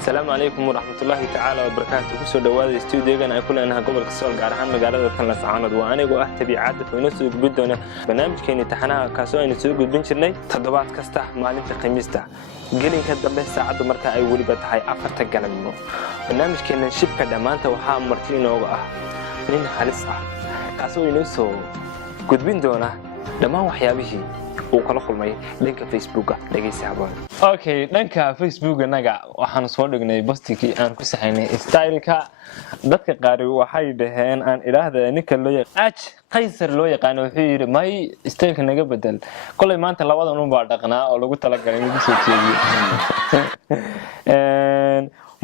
السلام عليكم ورحمة الله تعالى وبركاته. كسر دواد استوديوغان أكون أنا قبل كسر قارحان مقالة كان لسعانود وأنا جو أهتبي عادة ونسوق بدونه برنامج كيني تحنا كاسو نسوق بنشرني تدوات كسته مالين تقيمسته قلين كده بس ساعد مركا أي ولي بتهاي أفرت الجنب برنامج كيني شبكة دمانته وحام مرتين وقع نين حريصة كاسو ينسو قد بندونه لما وحيابه وكلا خلمي لينك فيسبوك دقيسي عبان اوكي لينك فيسبوك naga waxaan soo dhignay postikii aan ku saxaynay styleka dadka qaar waxay dhaheen aan ilaahda ninka loo yaqaan qaysar loo yaqaan wuxuu yiri may styleka naga bedel kulay maanta labadan un baa dhaqnaa oo lagu tala galay inuu soo jeediyo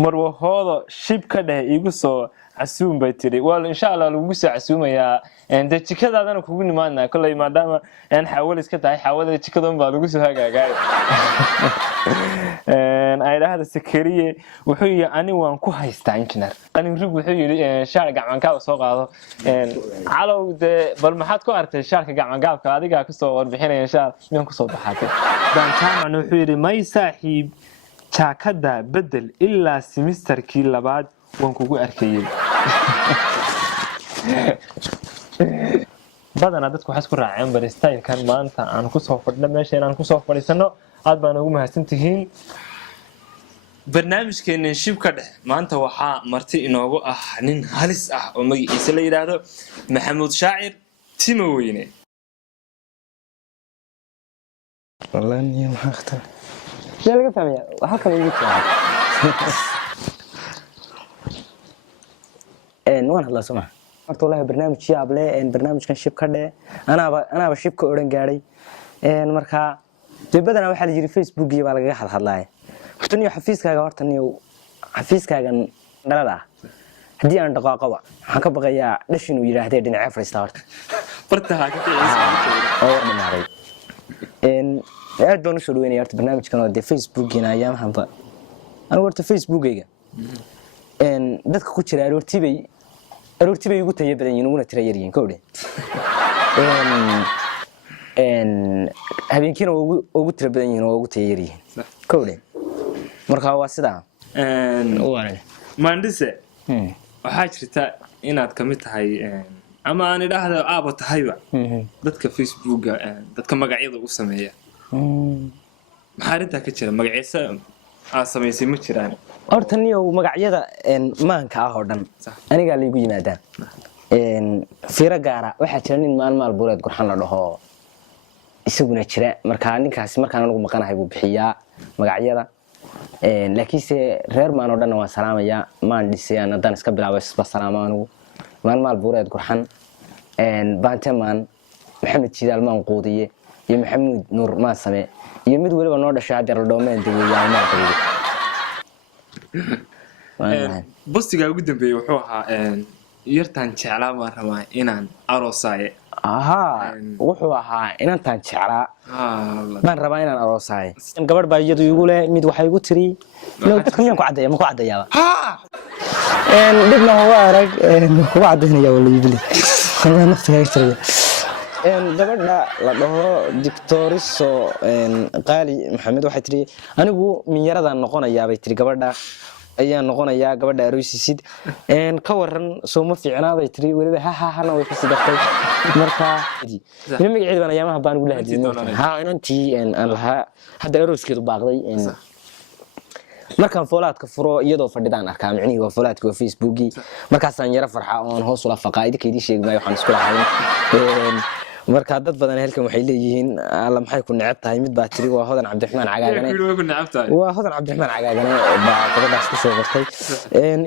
marwahoodo shib ka dhahay igu soo عسوم بيتري ولا إن شاء الله لو جوس عسوم يا عند الشكل هذا أنا كوني معنا كل ما دام أنا حاول إسكت حاول الشكل ده ما لو جوس هاجا جاي أنا هذا السكرية وحي أنا وانكو هيستعنكنر أنا نروح وحي شارع جامعة كاب سوق هذا على ود بالمحط كارت الشارع جامعة كاب كذا جا كسر بحين إن شاء الله يوم كسر بحاته دان تام أنا وحي ما يساحب شاكدا بدل إلا سمستر كيلا بعد وانكو أركيل بدنا dadku waxa isku raaceen bar style kan maanta aan ku soo fadhno meesha aan ku soo fadhiisano aad baan ugu mahadsantihiin barnaamijkeena shibka dhex maanta waxa marti inoogu ah nin halis ah oo magaciisa la yiraahdo Maxamuud Shaacir Timoweyne wallahi ma xaqta laga fahmaya waxa kale ugu tahay وانا الله سمع horta wallahi barnaamij yaab leh barnaamijkan shibka dheh anaaba shibka oran gaaray marka dibadana waxa la yiri Facebook iyo baa laga hadlaay horta niyo xafiiskaaga horta niyo xafiiskaagan dhalada hadii aan dhaqaaqaba waxaan ka baqayaa dhash inuu yiraahdee dhinaca fariista horta fartaha ka qiimaysan oo dhinacay aad baan u soo dhaweynaya horta barnaamijkan oo Facebook-ina ayaamahanba anigu horta Facebook-ayga dadka ku jira aroortibay ugu tayo badan yihiin uguna tira yar yihiin kowdhe habeenkiina ugu tira badan yihiin oo ugu tayo yar yihiin kowdhe marka waa sidaa maandise waxaa jirta inaad ka mid tahay ama aan idhaahdo aaba tahayba dadka facebooka dadka magacyada u sameeya maxaa arintaa ka jira magaciisa aad samaysay ma jiraan horta niyo magacyada maanka ah oo dhan aniga la igu yimaadaan fiira gaara waxa jira nin maalmaal buureed qurxan la dhaho isaguna jira marka ninkaasi markaan anigu maqanahay buu bixiyaa magacyada laakiinse reer maan oo dhan waan salaamaya maan dhisayaan haddaan iska bilaabo isba salaamo anigu maalmaal buureed qurxan baantemaan maxamed jidaal maan quudiye iyo maxamuud nuur maan same iyo mid waliba noo dhashay hadda la dhoomeen daweeyaa maan quudiye bostiga ugu dambeeyay wuxuu ahaa yartan jeclaa ma rabaa inaan aroosaye wuxuu ahaa inantan jeclaa baan rabaa inaan aroosaye gabadh baa iyadu igu leh mid waxay igu tiri dadka miyaan ku caddeeya ma ku caddeeyaaba dhibna waa arag ku caddeynaya wala yibli wallahi naftiga jiraya gabadha la dhaho Dictoriso qaali maxamed waxay tiri anigu minyarada noqonayaa bay tiri gabadha ayaa noqonayaa gabadha aroosisid ka waran soo ma fiicnaa bay tiri waliba hana way kasi dartay marka ina magaceed baan ayaamaha baan ugu lahaydin inantii aan lahaa hadda arooskeedu baaqday markaan foolaadka furo iyadoo fadhidaan arkaa micnihi waa foolaadka waa Facebook-i markaasaan yara farxa oo hoos ula faqaa idinkeedii sheegmay waxaan isku lahayn marka dad badan halkan waxay leeyihiin alla maxay ku neceb tahay mid baa tiri waa Hodan Cabdiraxmaan Cagaagane waa Hodan Cabdiraxmaan Cagaagane baa gabadhaas ku soo qortay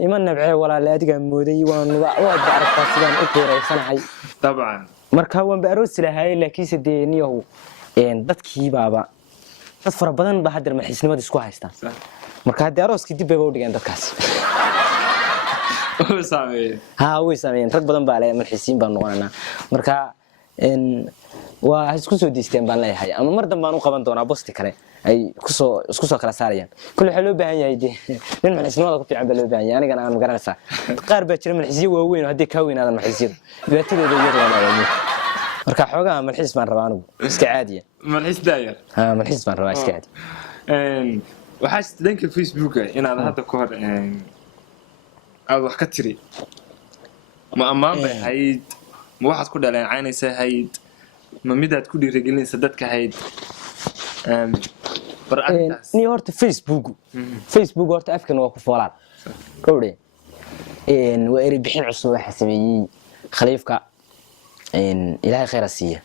iman nabcee walaal adiga mooday waan waad aragtaa sidaan u qeereysanahay طبعا marka waan baaroos lahaay laakiin sadeeniyow dadkii baaba dad fara badan ba hadda maxisnimada isku haystaan marka hadda arooskii dib bay u dhigeen dadkaas way sameeyeen rag badan baa leh maxisiin baan noqonanaa marka waa isku soo diisteen baan leeyahay ama mar dambe aan u qaban doonaa bosti kale ay isku soo kala saarayaan kullu waxa loo baahan yahay nin maxisnimada ku fiican baa loo baahan yahay anigana aan magaranaysaa qaar baa jira maxisiyo waaweyn oo hadii ka weynaadan maxisiyada dhibaatadooda iyadoo la marka xoogaa malxiis baan rabaa anigu iska caadiya malxiis daayar malxiis baan rabaa iska caadi waxaa dhanka facebooka inaad hadda ka hor aad wax ka tiri ma ammaan bay ahayd ma waxaad ku dhaleecaynaysa ahayd ma midaad ku dhiirigelinaysa dadka ahayd ni horta facebook horta afkan waa ku foolaan gowdhe waa eri bixin cusub waxa sameeyey khaliifka ilaahay khayr siiya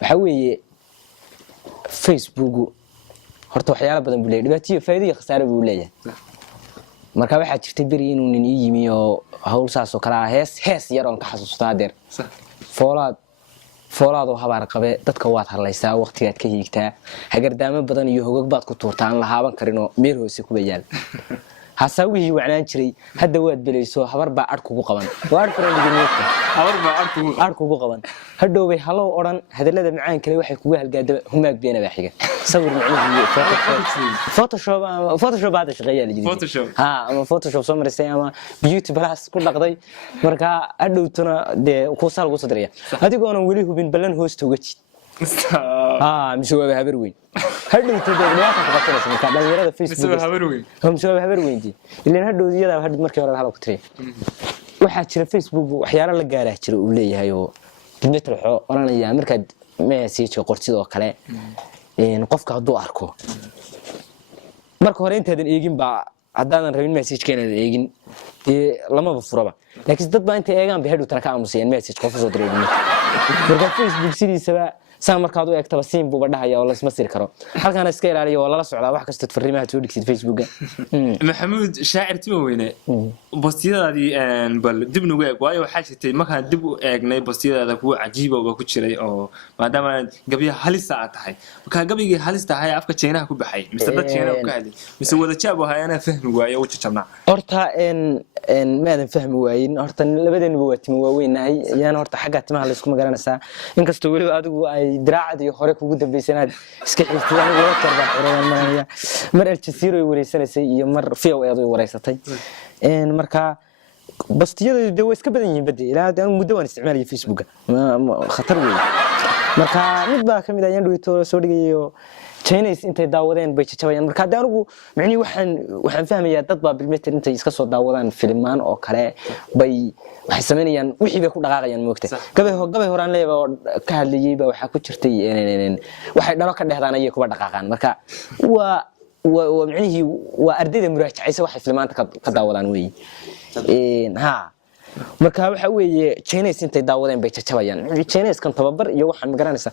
waxa weeye facebook horta waxyaalo badan buu leeyahay dhibaatooyin faa'iido iyo khasaare buu leeyahay marka waxaa jirtay beri inuu nin ii yimi oo hawl saas oo kala hees yar oo ka xasuustaa deer foolaad oo habaar qabe dadka waad hadlaysaa waqtigaad ka hiigtaa hagardaamo badan iyo hogog baad ku tuurtaa aan la haaban karin oo meel hoose ku bayaal hasaawihii wacnaan jiray hadda waad belayso habar baa ad kugu qaban waa ad friendga habar baa ad kugu qaban hadhow bay halow oran hadalada macaan kale waxay kugu halgaadaba humaag beena baa xiga sawir macnihiiyo photoshop hada shaqeeyaa la jiray ama photoshop soo marisay ama beauty plus ku dhaqday marka hadhowtuna dee ku sal ugu sadriya adigoona weli hubin balan hoosta uga jid مش هو هبر وين هدو تدور ما تقدر تسمع كذا يرى فيسبوك مش هبر وين هم شو هبر وين دي اللي هدو يدا هدو مركي ورا هلا كتري waxaa jira facebook waxyaalo la gaaraa jira uu leeyahay oo dibna ruuxo oranaya markaad message qortid oo kale qofka haduu arko marka hore intaadan eegin ba hadaadan rabin message-keena eegin lama furaba laakiin dad baa inta eegaan bay hadhow tan ka aamusayeen message qof soo diray marka facebook sidiisaba سام مركادو يكتب سين بو بدهايا ولا اسم سير كرو halkan iska ilaaliyo wala la socdaa wax kasta fariimaha soo dhigsid Facebook maxamuud shaacir timo weyne bostiyadaadii bal dib nagu eeg waayo waxa jirtay markaan dib u eegnay bostiyadaada kuwa cajiib oo ku jiray oo maadaama gabiya halis ah tahay marka gabigii halis tahay afka China ku baxay mise dad China ku hadlay mise wada jaab oo hayana fahmi waayo oo jajabna horta maadan fahmi waayin horta labadeenba waa timo waaweynahay yaan horta xagga timaha la isku magaranaysaa inkastoo wali adigu ay diraacadii hore kugu dambeysanaad iska xigtaan loo tarba xireen mar Al-Jazeera ay wareysanaysay iyo mar VOA ay wareysatay marka bastiyada way iska badan yihiin badii ilaa aan muddo waan isticmaalay Facebook khatar weey marka mid baa kamid ah dhaweyto soo dhigayo Chinese intay daawadeen bay jajabayaan marka anigu macni waxaan fahmayaa dad baa bilmeter intay iska soo daawadaan filmaan oo kale bay waxay sameeyaan wixii bay ku dhaqaaqayaan moogtay gabay horaan leeyahay ka hadlayay ba waxa ku jirtay waxay dhalo ka dhehdaan ayay kuba dhaqaaqaan marka waa macnihi waa ardayda muraajacaysa waxay filmaanta ka daawadaan weey marka waxa weeye Chinese intay daawadeen bay jajabayaan Chinese kan tababar iyo waxaan magaranaysa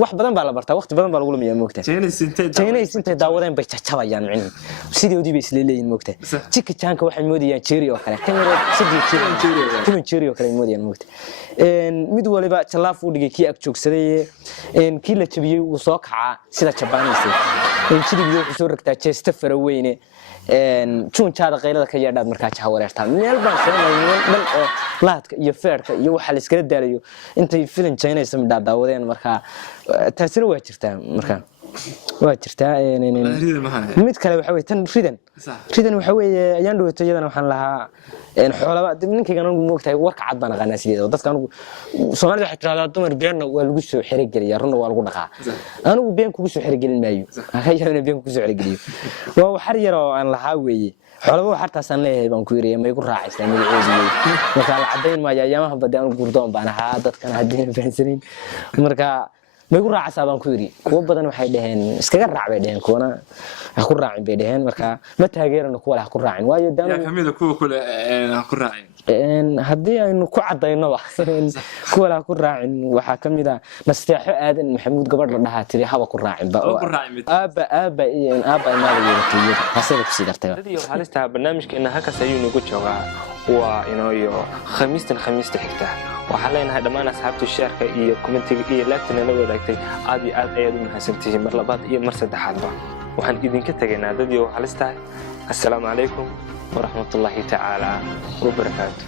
wax badan baa la bartaa waqti badan baa lagu lumiyaa moogtay Chinese intay daawadeen bay jajabayaan macni sidoodii bay isla leeyihiin moogtay jika jaanka waxay moodayaan cherry oo kale kamera sidii cherry oo kale moodayaan moogtay mid waliba jalaaf u dhigay kii ag joogsaday kii la jabiyay uu soo kaca sida jabaanaysa jiriyo wuxuu soo ragtaa jeesta faraweyne juntaada qaylada ka yeedhaad markaa jaha wareertaa meel baan soomaynay dhan oo laadka iyo feerka iyo waxa la iskala daalayo intay filim Chinese midda daawadeen markaa taasina waa jirtaa markaa waa jirtaa mid kale waxa weey tan ridan waxa weey ayaan dhaweyto iyadana waxaan lahaa xoolaba ninkaygan uu moogtahay warka cad baan aqaanaa sideedo dadka anigu Soomaalida waxa tiraahdaa dumar been waa lagu soo xirigeliyay runna waa lagu dhaqaa anigu been kugu soo xirigelin maayo hay'adna been kugu soo xirigeliyo waa wax yar oo aan lahaa weeye xoolaba waxa taasaan leeyahay baan ku yiri ma igu raacaysaa magaceedu marka la cadeyn maayo ayamaha badaan gurdoon baan ahaa dadkan hadii fahansanin marka ma igu raacaysaa baan ku yiri kuwa badan waxay dhaheen iskaga raac bay dhaheen kuwana ku raacin bay dhaheen marka ma taageerano kuwa la ku raacin waayo daan kamida kuwa kale ku raacin hadii aynu ku cadayno kuwa la ku raacin waxa kamida nasteexo aadan maxamuud gabadh la dhahaa tiri haba ku raacin ba aaba maaliyeeyay hasaba ku sidartay dadii halista barnaamijkeena halkaas ayuu nagu joogaa waa inooyo khamiista xigta waxaan leenahay dhammaan asxaabta sheerka iyo commentiga iyo laagtana la wadaagtay aad iyo aad ayaad u mahadsantihiin mar labaad iyo mar saddexaadba waxaan idinka tagaynaa dadii halista assalaamu calaykum ورحمة الله تعالى وبركاته.